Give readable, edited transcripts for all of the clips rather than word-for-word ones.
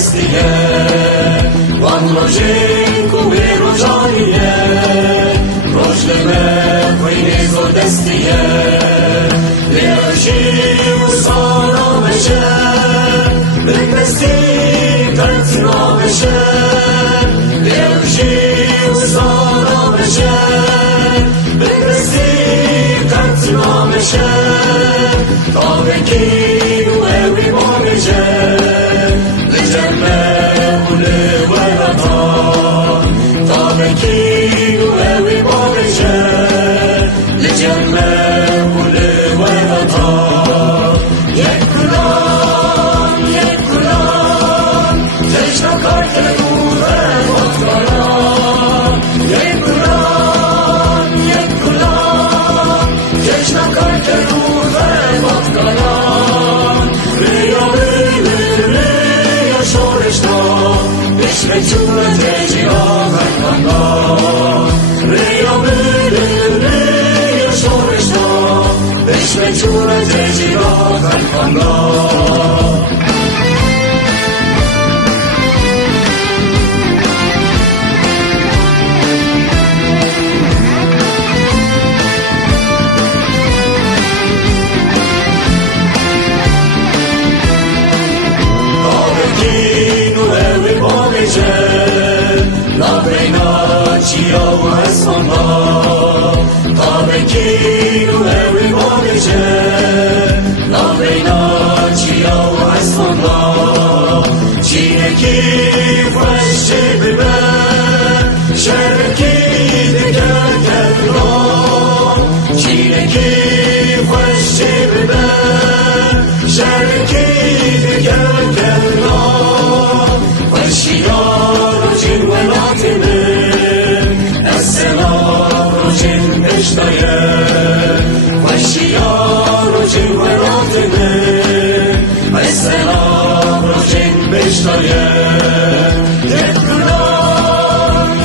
دستیه وان روژین کوه روژانیه روژلمه خوی نیز و دستیه لیرشی و سارامشه بکسی کنت نامشه لیرشی و سارامشه بکسی کنت نامشه تا بکی و اوی بانشه لجمه و لورتا تا بکی و اوی بانشه لجمه و لورتا یک کلام تشنا کارت نوره مطمئن یک کلام تشنا کارت نوره مطمئن ریا شورشتا بشم چون تجی آخر کنگا ریا شورشتا بشم چون تجی آخر کنگا لا بينا چیا و اسمان ها تا بکین و اوی بانجه لا بينا چیا و اسمان ها چینکی فشه ببه شرکی دگر کرد چینکی فشه ببه شرکی دگر کرد وشیار و جن ولاتنه السلام و جن بشتایه وشیار و جن ولاتنه السلام و جن بشتایه یک گلام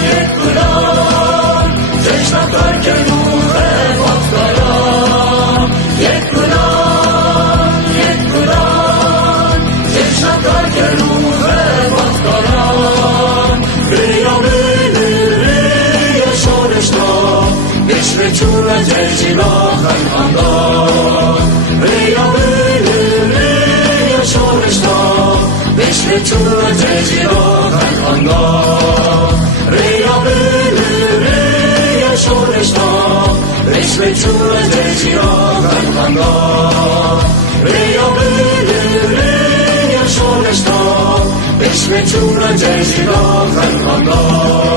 تشنا کار که نوره وقتارا یک گلام تشنا کار که نوره بشم چون تجیب آخر خاندا ریا شورشتا بشم چون تجیب آخر خاندا ریا شورشتا بشم چون تجیب آخر خاندا ریا شورشتا بشم چون تجیب آخر خاندا